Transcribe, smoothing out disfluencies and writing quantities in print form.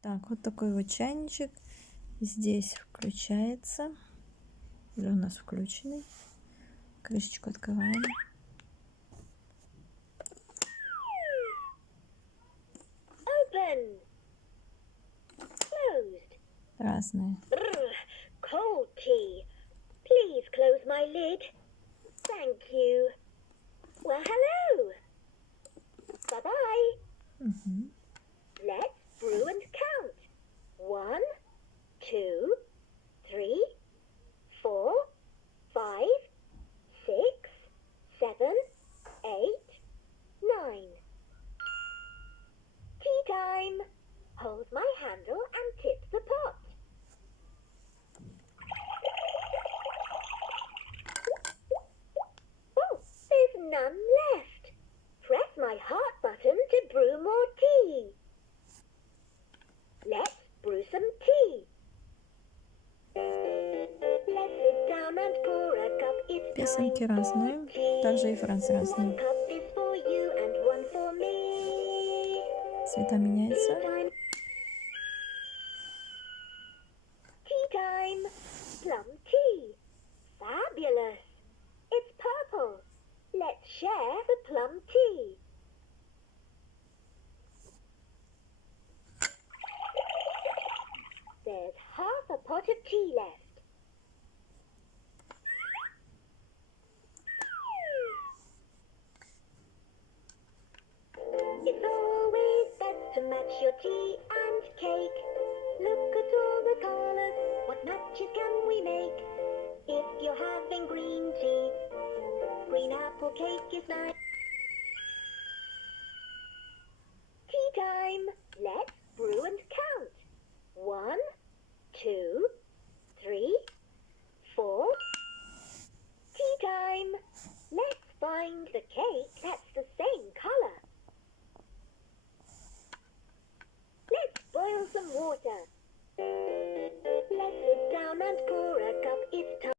Так, вот такой вот чайничек. Здесь включается. Уже у нас включенный. Крышечку открываем. Open. Closed. Разные. Cold tea. Please close my lid. Thank you. Well, hello. Bye-bye. Угу. Let's brew and count. 1, 2, 3, 4, 5, 6, 7, 8, 9. Tea time. Hold my handle and tip the pot. Oh, there's none left. Press my heart button to brew more tea. Let's brew some tea. Let's sit down and pour a cup. It's Песенки time разные, for tea. также и фразы One разные. cup is for you and one for me. Цвета меняются. Time. Tea time. Plum tea. Fabulous. It's purple. Let's share the plum tea. There's half a pot of tea left. It's always best to match your tea and cake. Look at all the colors, what matches can we make? If you're having green tea, green apple cake is nice. Tea time. Let's brew and count. 1, 2, 3, 4. Tea time. Let's find the cake that's the same color. Let's boil some water.